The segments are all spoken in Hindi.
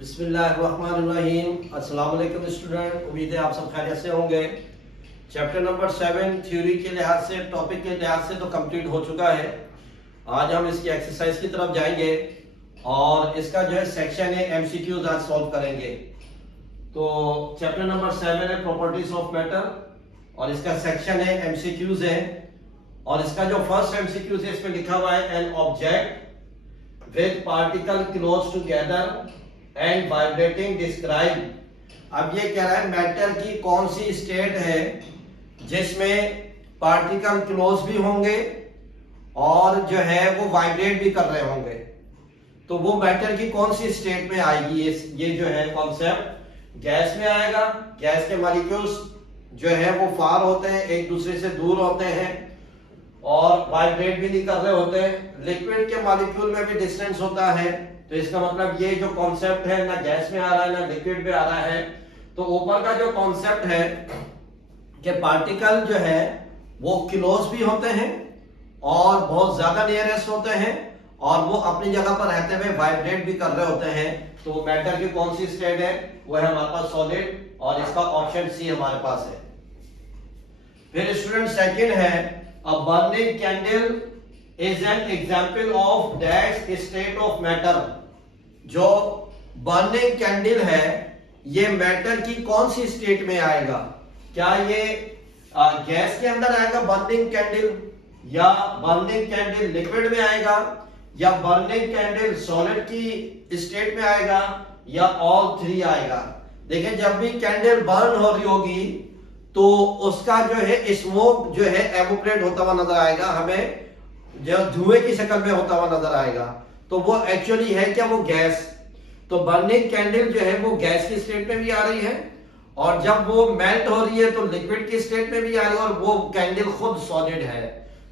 बिस्मिल्लाहिर्रहमानिर्रहीम। अस्सलाम वालेकुम स्टूडेंट, उम्मीद है आप सब खैरियत से होंगे। चैप्टर नंबर 7 थ्योरी के लिहाज से, टॉपिक के लिहाज से तो कंप्लीट हो चुका है। आज हम इसकी एक्सरसाइज की तरफ जाएंगे और इसका जो है सेक्शन है एमसीक्यूज आज सॉल्व करेंगे। तो चैप्टर नंबर 7 है प्रॉपर्टीज ऑफ मैटर और इसका सेक्शन है एमसीक्यूज है। और इसका जो फर्स्ट एमसीक्यूज है इसमें लिखा हुआ है an object with particle close together and vibrating describe. अब ये कह रहा है मैटर की कौन सी स्टेट है जिसमें पार्टिकल क्लोज भी होंगे और जो है वो वाइब्रेट भी कर रहे होंगे। तो वो मैटर की कौन सी स्टेट में आएगी। ये जो है कॉन्सेप्ट गैस में आएगा। गैस के मॉलिक्यूल्स जो है वो फार होते हैं, एक दूसरे से दूर होते हैं और वाइब्रेट भी नहीं कर रहे होते हैं। लिक्विड के मॉलिक्यूल में भी डिस्टेंस होता है। तो इसका मतलब ये जो कॉन्सेप्ट है ना गैस में आ रहा है ना लिक्विड में आ रहा है। तो ऊपर का जो कॉन्सेप्ट है कि पार्टिकल जो है वो क्लोज भी होते हैं और बहुत ज्यादा नियरेस्ट होते हैं और वो अपनी जगह पर रहते हुए वाइब्रेट भी कर रहे होते हैं। तो मैटर की कौन सी स्टेट है वो है हमारे पास सॉलिड और इसका ऑप्शन सी हमारे पास है। फिर स्टूडेंट सेकंड है अ burning candle is an example of that state of matter. जो बर्निंग कैंडल है ये मैटर की कौन सी स्टेट में आएगा। क्या ये गैस के अंदर आएगा बर्निंग कैंडल, या बर्निंग कैंडल लिक्विड में आएगा, या बर्निंग कैंडल सॉलिड की स्टेट में आएगा, या ऑल थ्री आएगा। देखिए जब भी कैंडल बर्न हो रही होगी तो उसका जो है स्मोक जो है एवोपरेट होता हुआ नजर आएगा, हमें जो धुएं की शक्ल में होता हुआ नजर आएगा। तो वो एक्चुअली है क्या, वो गैस। तो बर्निंग कैंडल जो है वो गैस की स्टेट में भी आ रही है और जब वो मेल्ट हो रही है तो लिक्विड की स्टेट में भी आ रही है और वो कैंडल खुद सॉलिड है।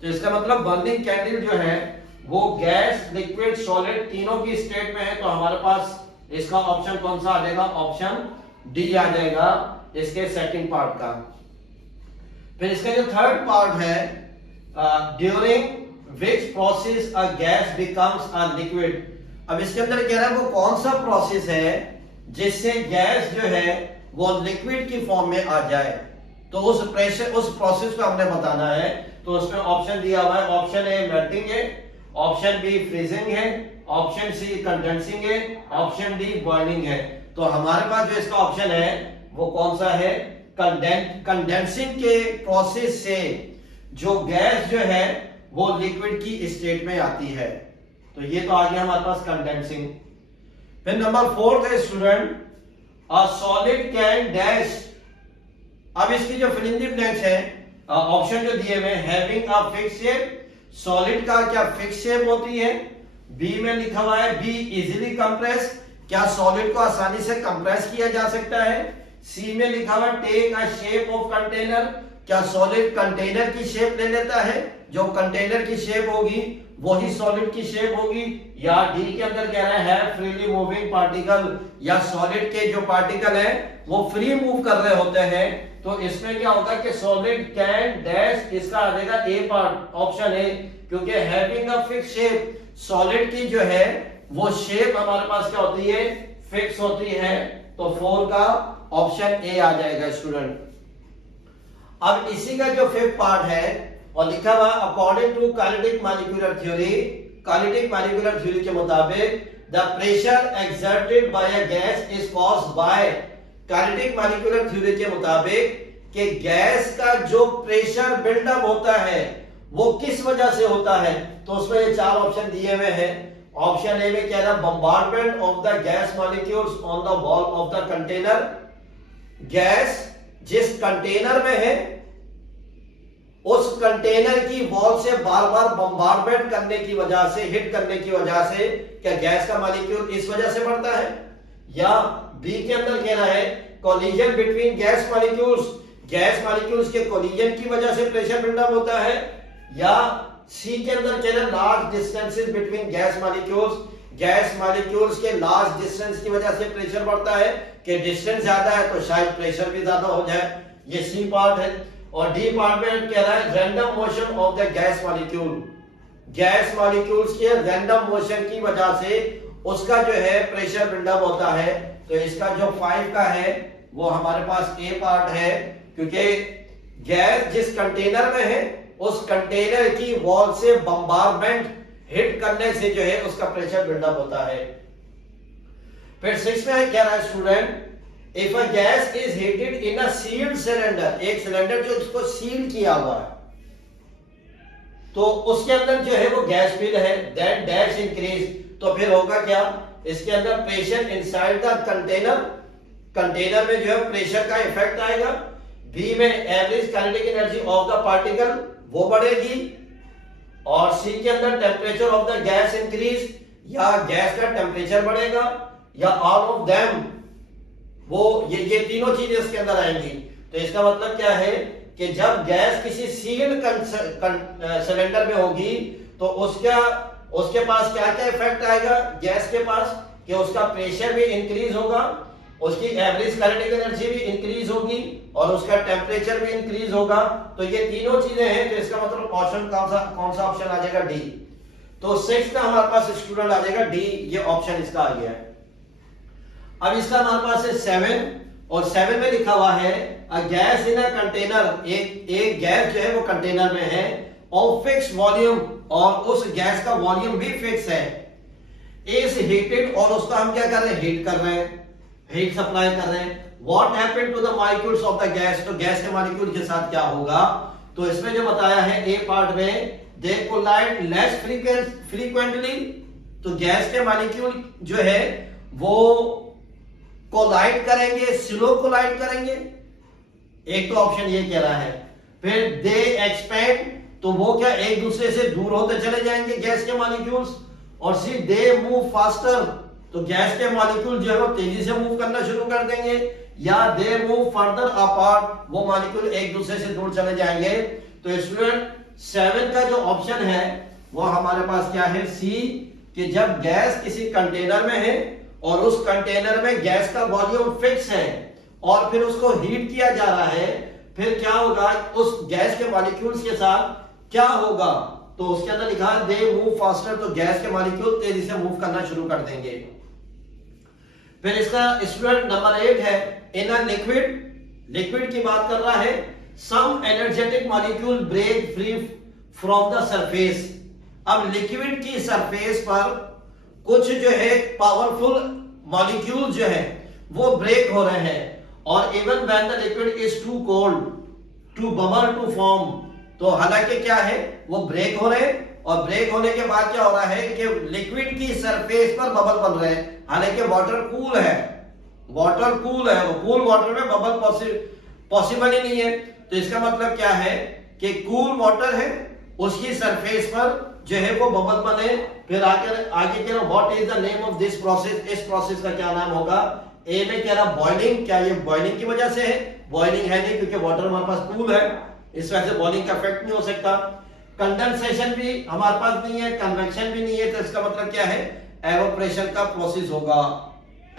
तो इसका मतलब बर्निंग कैंडल जो है वो गैस, लिक्विड, सॉलिड तीनों की स्टेट में है। तो हमारे पास इसका ऑप्शन कौन सा आ जाएगा, ऑप्शन डी आ जाएगा इसके सेकंड पार्ट का। फिर इसका जो थर्ड पार्ट है during which process a gas becomes a liquid। अब इसके अंदर कह रहा है वो कौन सा प्रोसेस है जिससे गैस जो है वो लिक्विड की फॉर्म में आ जाए। तो उस प्रोसेस को हमने बताना है। तो उसमें ऑप्शन दिया हुआ है, ऑप्शन ए मेल्टिंग है, ऑप्शन बी फ्रीजिंग है, ऑप्शन सी कंडेंसिंग है, ऑप्शन डी बॉइलिंग है। तो हमारे पास जो इसका ऑप्शन है वो कौन सा है, कंडेंसिंग के प्रोसेस से जो गैस जो है वो लिक्विड की स्टेट में आती है। तो ये तो आ गया हमारे पास कंडेंसिंग। फिर नंबर फोर्थ है student a solid can dash. अब इसकी जो फिल इन द ब्लैंक्स है ऑप्शन जो दिए हुए having a fix shape. Solid का क्या फिक्स शेप होती है। बी में लिखा हुआ है बी इजीली कंप्रेस, क्या सॉलिड को आसानी से कंप्रेस किया जा सकता है। सी में लिखा हुआ take a shape of container, क्या सॉलिड कंटेनर की शेप ले लेता है, जो कंटेनर की शेप होगी वही सॉलिड की शेप होगी। या डी के अंदर कह रहा है फ्रीली मूविंग पार्टिकल, या सॉलिड के जो पार्टिकल है वो फ्री मूव कर रहे होते हैं। तो इसमें क्या होगा कि सॉलिड कैन डैश, इसका आ जाएगा ए पार्ट, ऑप्शन ए, क्योंकि having a fix shape, solid की जो है वो शेप हमारे पास क्या होती है, फिक्स होती है। तो 4 का ऑप्शन ए आ जाएगा स्टूडेंट। अब इसी का जो फिफ्थ पार्ट है और लिखा हुआ according to kinetic molecular theory, kinetic molecular theory के मुताबिक the pressure exerted by a gas is caused by, kinetic molecular theory के मुताबिक कि गैस का जो प्रेशर बिल्डअप होता है वो किस वजह से होता है। तो उसमें ये 4 ऑप्शन दिए हुए हैं। ऑप्शन ए में कह रहा है bombardment of the gas molecules on the wall of the container, gas जिस कंटेनर में है उस कंटेनर की वॉल से बार बार बम्बार्डमेंट करने की वजह से, हिट करने की वजह से क्या गैस का मॉलिक्यूल इस वजह से बढ़ता है। या बी के अंदर कह रहा है collision between gas molecules, gas molecules के कोलिजन की वजह से प्रेशर बिल्डअप होता है। या सी के अंदर कह रहा है large distances between gas molecules, gas molecules के लार्ज डिस्टेंस की वजह से प्रेशर बढ़ता है, कि डिस्टेंस ज्यादा है तो शायद प्रेशर भी ज्यादा हो जाए। ये सी पार्ट है। और डी पार्ट में कह रहा है random motion of the gas molecule, gas molecules के रैंडम मोशन की वजह से उसका जो है प्रेशर बिल्डअप होता है। तो इसका जो 5 का है वो हमारे पास ए पार्ट है, क्योंकि गैस जिस कंटेनर में है उस कंटेनर की वॉल से बम्बार्डमेंट हिट करने से जो है उसका प्रेशर बिल्डअप होता है। फिर 6 में क्या रहा है student, if a gas is heated in a sealed cylinder, एक सिलेंडर जो इसको सील किया हुआ है तो उसके अंदर जो है वो गैस फिल है, देन डैश इंक्रीज, तो फिर होगा क्या, इसके अंदर pressure inside the container, container में जो है प्रेशर का इफेक्ट आएगा। बी में average kinetic energy of the particle वो बढ़ेगी, और सी के अंदर temperature of the gas increase, या गैस का टेम्परेचर बढ़ेगा, या ऑल ऑफ देम, वो ये तीनों चीजें इसके अंदर आएंगी। तो इसका मतलब क्या है कि जब गैस किसी सील्ड सिलेंडर में होगी तो उसके पास क्या क्या इफेक्ट आएगा गैस के पास, कि उसका प्रेशर भी इंक्रीज होगा, उसकी एवरेज काइनेटिक एनर्जी भी इंक्रीज होगी, और उसका टेम्परेचर भी इंक्रीज होगा। तो ये तीनों चीजें हैं, तो इसका मतलब ऑप्शन कौन सा ऑप्शन आ जाएगा, डी। तो 6 का हमारे पास स्टूडेंट आ जाएगा डी, ये ऑप्शन इसका आ गया है। अब इसका हमारे पास है 7, और 7 में लिखा हुआ है a gas in a container, एक गैस जो है वो कंटेनर में है, ऑफ फिक्स वॉल्यूम, और उस गैस का वॉल्यूम भी फिक्स है, इज हीटेड, और उसको हम क्या कर रहे हैं, हीट कर रहे हैं, हीट सप्लाई कर रहे हैं। What happened to the molecules of the gas, तो गैस के मॉलिक्यूल के साथ क्या होगा, तो इसमें जो बताया है ए पार्ट में, दे कोलाइड लेस फ्रीक्वेंटली, तो गैस के मॉलिक्यूल जो है वो कोलाइड करेंगे, स्लो कोलाइड करेंगे, एक तो ऑप्शन ये कह रहा है। फिर दे एक्सपेंड, तो वो क्या एक दूसरे से दूर होते चले जाएंगे गैस के मॉलिक्यूल्स, और सी दे मूव फास्टर, तो गैस के मॉलिक्यूल जो है वो तेजी से मूव करना शुरू कर देंगे, या दे मूव फर्दर अपार्ट, वो मॉलिक्यूल एक दूसरे से दूर चले जाएंगे। तो स्टूडेंट 7 का जो ऑप्शन है वो हमारे पास क्या है, सी, कि जब गैस किसी कंटेनर में है और उस कंटेनर में गैस का वॉल्यूम फिक्स है और फिर उसको हीट किया जा रहा है, फिर क्या होगा, उस गैस के मॉलिक्यूल्स के साथ क्या होगा, तो उसके अंदर लिखा है दे मूव फास्टर, तो गैस के मॉलिक्यूल तेजी से मूव करना शुरू कर देंगे। फिर इसका स्टूडेंट नंबर 8 है, इन अ लिक्विड, लिक्विड की बात कर रहा है, some energetic molecule break free from the surface. अब लिक्विड की सरफेस पर कुछ जो है पावरफुल मॉलिक्यूल जो है वो ब्रेक हो रहे हैं, और even when the liquid is too cold to bubble to form, तो हालांकि क्या है वो ब्रेक हो रहे हैं, और ब्रेक होने के बाद क्या हो रहा है कि लिक्विड की सरफेस पर बबल बन रहे हैं, हालांकि वाटर कूल है, वाटर कूल है, वो कूल वाटर में बबल पॉसिबल ही नहीं है। तो इसका मतलब क्या है कि कूल वाटर है, उसकी सरफेस पर जो है वो बबल बने। फिर आगे कह रहा what is the name of this process, इस प्रोसेस का क्या नाम होगा, ए में कह रहा बॉइलिंग, क्या ये बॉइलिंग की वजह से है, बॉइलिंग है नहीं क्योंकि वाटर हमारे पास कूल है, इस वजह से बॉइलिंग का इफेक्ट नहीं हो सकता। कंडेंसेशन भी हमारे पास नहीं है, कन्वेक्शन भी नहीं है, तो इसका मतलब क्या है, एवोपरेशन का प्रोसेस होगा।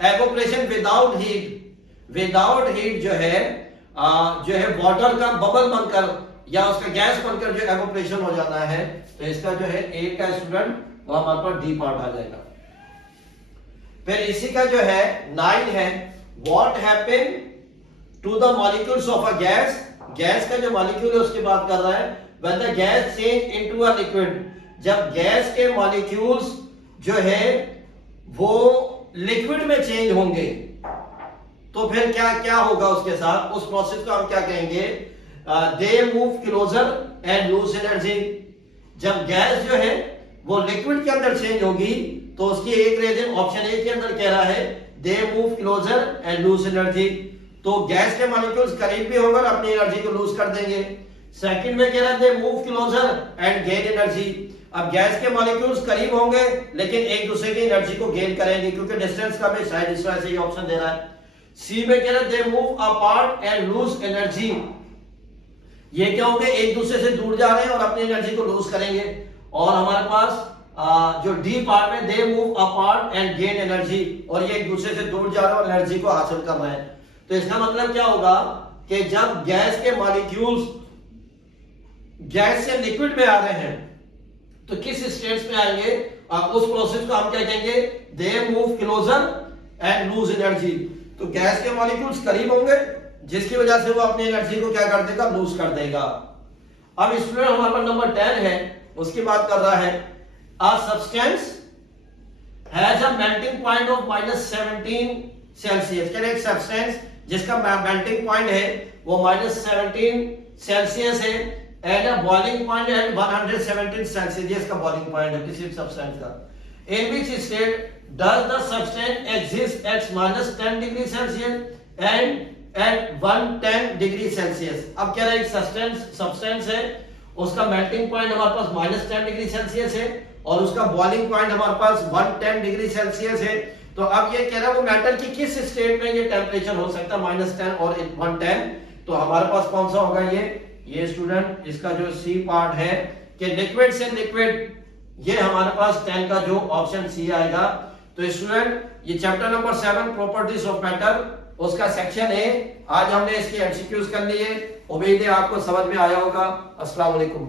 Evaporation without heat, without heat जो है वाटर का बबल बनकर या उसका गैस बनकर जो एवोपरेशन हो जाता है, तो इसका जो है ए का स्टूडेंट वो हमारे पास डी पार्ट आ जाएगा। फिर इसी का जो है 9 है, what happen to the molecules of a gas, gas का जो मॉलिक्यूल है उसकी बात कर रहा है, when the gas change into a liquid, जब गैस के मॉलिक्यूल्स जो है वो लिक्विड में चेंज होंगे तो फिर क्या क्या होगा उसके साथ, उस प्रोसेस को हम क्या कहेंगे, they move closer and lose energy. जब गैस जो है वो लिक्विड के अंदर चेंज होगी तो उसकी एक रीजन ऑप्शन ए के अंदर कह रहा है they move closer and lose energy, तो गैस के मॉलिक्यूल्स करीब भी होंगे और अपनी एनर्जी को लूज कर देंगे। सेकंड में कह रहा है they move closer and gain energy, अब गैस के मॉलिक्यूल्स करीब होंगे लेकिन एक दूसरे की एनर्जी को गेन करेंगे क्योंकि डिस्टेंस कम है, शायद इस वजह से ये ऑप्शन दे रहा है। सी में कह रहा है they move apart and lose energy, ये क्या होंगे, एक दूसरे से दूर जा रहे हैं और अपनी एनर्जी को लूज करेंगे। और हमारे पास जो डी पार्ट में दे move apart and gain energy, और ये एक दूसरे से दूर जा रहे हैं और एनर्जी को हासिल कर रहे हैं। तो इसका मतलब क्या होगा कि जब गैस के मॉलिक्यूल्स गैस से लिक्विड में आ रहे हैं तो किस स्टेट्स में आएंगे, उस प्रोसेस को हम क्या कहेंगे, they move closer and lose energy. तो गैस के मॉलिक्यूल्स करीब होंगे जिसकी वजह से वो अपनी एनर्जी को क्या कर देगा, लूज कर देगा। अब स्टूडेंट हमारे पास नंबर 10 है, उसकी बात कर रहा है, a substance has a melting point of -17 Celsius. कह रहे एक सब्सटेंस जिसका मेल्टिंग पॉइंट है वो -17 सेल्सियस है एंड अ बॉइलिंग पॉइंट है 117 सेल्सियस। ये इसका बॉइलिंग पॉइंट है किसी सब्सटेंस का। In which state does the substance exist at -10 degree Celsius and at 110 degree Celsius। अब कह रहा है एक सब्सटेंस है, उसका मेल्टिंग पॉइंट हमारे पास -10 डिग्री सेल्सियस है और उसका बॉइलिंग पॉइंट हमारे पास 110 डिग्री सेल्सियस है। तो अब ये कह रहा है वो मेटल की किस स्टेट में ये टेम्परेचर हो सकता है, -10 और 110। तो हमारे पास कौन सा होगा ये स्टूडेंट, इसका जो सी पार्ट है कि लिक्विड से लिक्विड, ये हमारे पास 10 का जो ऑप्शन सी आएगा। तो स्टूडेंट ये chapter number 7 properties of matter, उसका सेक्शन है। आज हमने इसके एमसीक्यूज कर लिए। उम्मीद है आपको समझ में आया होगा। अस्सलाम वालेकुम।